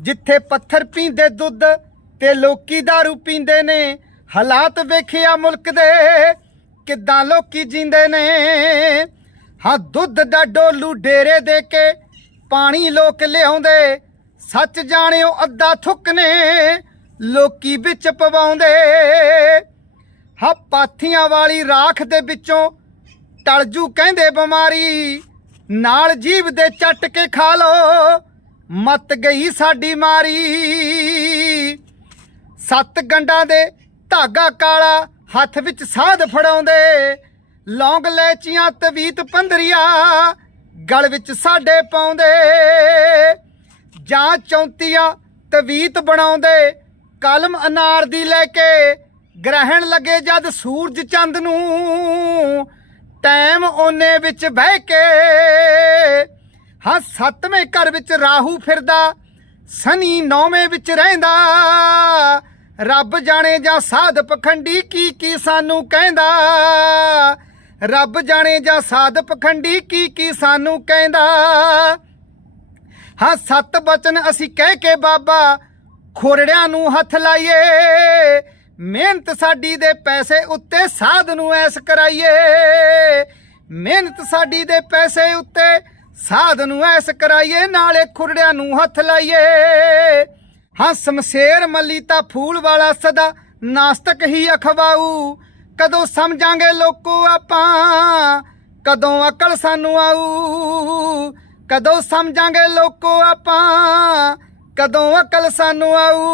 ਜਿੱਥੇ ਪੱਥਰ ਪੀਂਦੇ ਦੁੱਧ ਤੇ ਲੋਕੀ दारू ਪੀਂਦੇ ਨੇ, ਹਾਲਾਤ ਵੇਖਿਆ ਮੁਲਕ ਦੇ ਕਿੱਦਾਂ ਲੋਕੀ ਜਿੰਦੇ ਨੇ। ਹਾਂ, ਦੁੱਧ ਦਾ ਡੋਲੂ ਡੇਰੇ ਦੇ ਕੇ ਪਾਣੀ ਲੋਕ ਲਿਆਉਂਦੇ, ਸੱਚ ਜਾਣਿਓ ਅੱਧਾ ਥੁੱਕ ਨੇ ਲੋਕੀ ਵਿੱਚ ਪਵਾਉਂਦੇ। ਹਾਂ, ਪਾਥੀਆਂ ਵਾਲੀ ਰਾਖ ਦੇ ਵਿੱਚੋਂ ਟਲਜੂ ਕਹਿੰਦੇ ਬਿਮਾਰੀ, ਨਾਲ ਜੀਵ ਦੇ ਚੱਟ ਕੇ ਖਾ ਲੋ ਮਤ ਗਈ ਸਾਡੀ ਮਾਰੀ। ਸੱਤ ਗੰਡਾਂ ਦੇ ਧਾਗਾ ਕਾਲਾ ਹੱਥ ਵਿੱਚ ਸਾਧ ਫੜਾਉਂਦੇ। ਲੌਂਗ ਲੈਚੀਆਂ ਤਵੀਤ ਪੰਦਰੀਆ ਗਲ ਵਿੱਚ ਸਾਡੇ ਪਾਉਂਦੇ। ਜਾਂ ਚੌਂਤੀਆਂ ਤਵੀਤ ਬਣਾਉਂਦੇ। ਕਲਮ ਅਨਾਰ ਦੀ ਲੈ ਕੇ ਗ੍ਰਹਿਣ ਲੱਗੇ ਜਦ ਸੂਰਜ ਚੰਦ ਨੂੰ। ਟਾਈਮ ਉਹਨੇ ਵਿੱਚ ਬਹਿ ਕੇ ਹਾਂ, ਸੱਤਵੇਂ ਘਰ ਵਿੱਚ ਰਾਹੂ ਫਿਰਦਾ, ਸਨੀ ਨੌਵੇਂ ਵਿੱਚ ਰਹਿੰਦਾ। ਰੱਬ ਜਾਣੇ ਜਾਂ ਸਾਧ ਪਖੰਡੀ, ਕੀ ਕੀ ਸਾਨੂੰ ਕਹਿੰਦਾ? ਰੱਬ ਜਾਣੇ ਜਾਂ ਸਾਧ ਪਖੰਡੀ, ਕੀ ਕੀ ਸਾਨੂੰ ਕਹਿੰਦਾ? ਹਾਂ, ਸੱਤ ਬਚਨ ਅਸੀਂ ਕਹਿ ਕੇ ਬਾਬਾ, ਖੋਰੜਿਆਂ ਨੂੰ ਹੱਥ ਲਾਈਏ। ਮਿਹਨਤ ਸਾਡੀ ਦੇ ਪੈਸੇ ਉੱਤੇ ਸਾਧ ਨੂੰ ਐਸ ਕਰਾਈਏ। ਮਿਹਨਤ ਸਾਡੀ ਦੇ ਪੈਸੇ ਉੱਤੇ ਸਾਧ ਨੂੰ ਐਸ ਕਰਾਈਏ, ਨਾਲੇ ਖੁਰੜਿਆਂ ਨੂੰ ਹੱਥ ਲਾਈਏ। ਹਾਂ ਸਮਸ਼ੇਰ ਮੱਲੀ ਤਾਂ ਫੂਲ ਵਾਲਾ ਸਦਾ ਨਾਸਤਕ ਹੀ ਅਖਵਾਊ। ਕਦੋਂ ਸਮਝਾਂਗੇ ਲੋਕੋ ਆਪਾਂ, ਕਦੋਂ ਅਕਲ ਸਾਨੂੰ ਆਊ। ਕਦੋਂ ਸਮਝਾਂਗੇ ਲੋਕੋ ਆਪਾਂ, ਕਦੋਂ ਅਕਲ ਸਾਨੂੰ ਆਊ।